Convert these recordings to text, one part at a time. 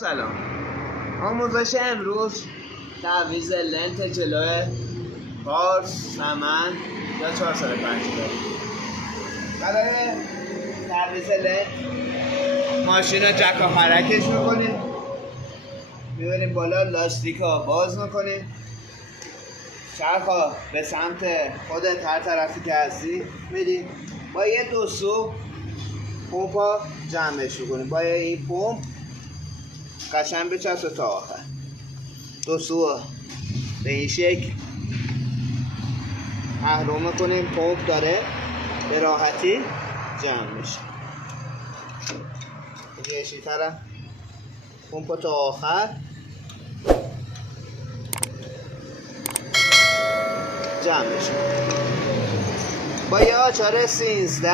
سلام. آموزش امروز تعویض لنت جلوی پارس، سمن یا 405 داریم. برای تعویض لنت ماشین رو جک و حرکش میکنیم، میبریم بالا، لاستیک ها باز میکنیم، چرخ ها به سمت خودت هر طرفی که هستی میدیم. با یه دو سو پمپ ها جمعش میکنیم. با این پمپ قشنگ بچسبه تا آخر. دو سو به این شکل محروم کنیم، پمپ داره به راحتی جمع میشه. دیگه اشی طرف پمپ تا آخر جمع میشه. با یه آچار 13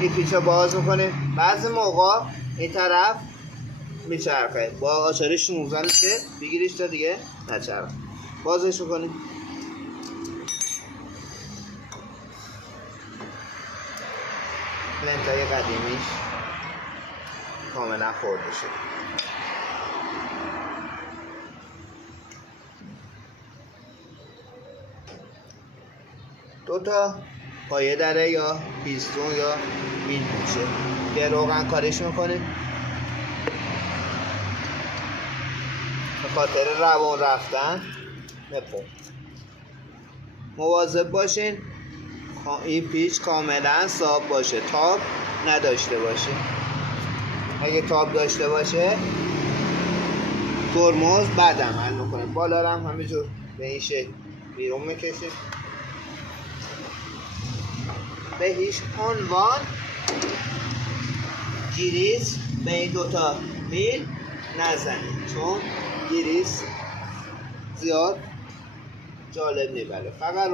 این پیچ باز میکنیم. بعضی موقع این طرف میچرخه، با آچار 16 میشه بگیریش تا دیگه نچرخه. بازش میکنیم. لنتای قدیمیش کاملا خورده شد. دوتا پایه داره یا پیستون یا میل میشه. یه روغن کارش میکنیم به خاطر روان رفتن نپو. مواظب باشین این پیچ کاملا صاف باشه، تاب نداشته باشه. اگه تاب داشته باشه ترمز بد عمل میکنه. بالا رو هم همینجور به این شکل بیرون میکشیم. به هیچ عنوان گریس به این دوتا میل نزنید، چون گریس زیاد جالب نمیبره. فقط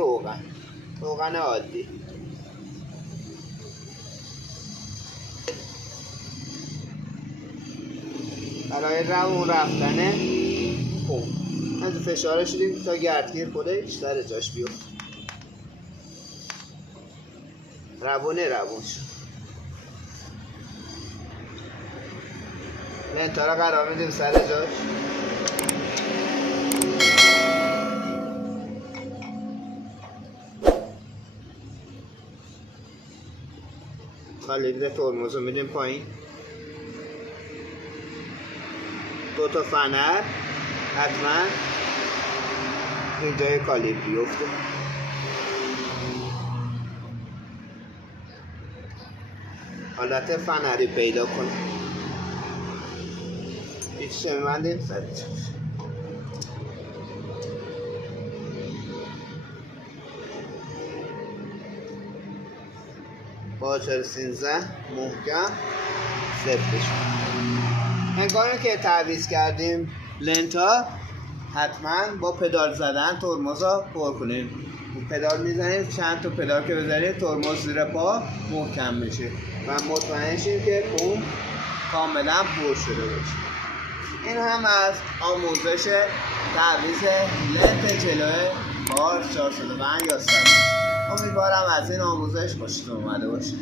روغن عادی. برای روون رفتنه از فشارش بدیم تا گردگیر خودش در جاش بیفته. روون شد. لنتا را قرار میدیم سر جاش. کالیبر ترمز رو میدیم پایین. دوتا فنر حتما اینجای کالیبر بیفته. حالت فنری پیدا کنیم. هیچ میبندیم سر جاش. با آچار 13 محکم ضبطش. هنگامی که تعویض کردیم لنتا حتما با پدال زدن ترمزا پر کنیم. پدال میزنیم، چند تا پدال که بزنیم ترمز زیر پا محکم میشه و مطمئن شیم که پمپ کاملا پر شده باشه. این هم از آموزش تعویض لنت جلوی پارس 405 یا 7. امیدوارم از این آموزش خوشتون اومده باشه.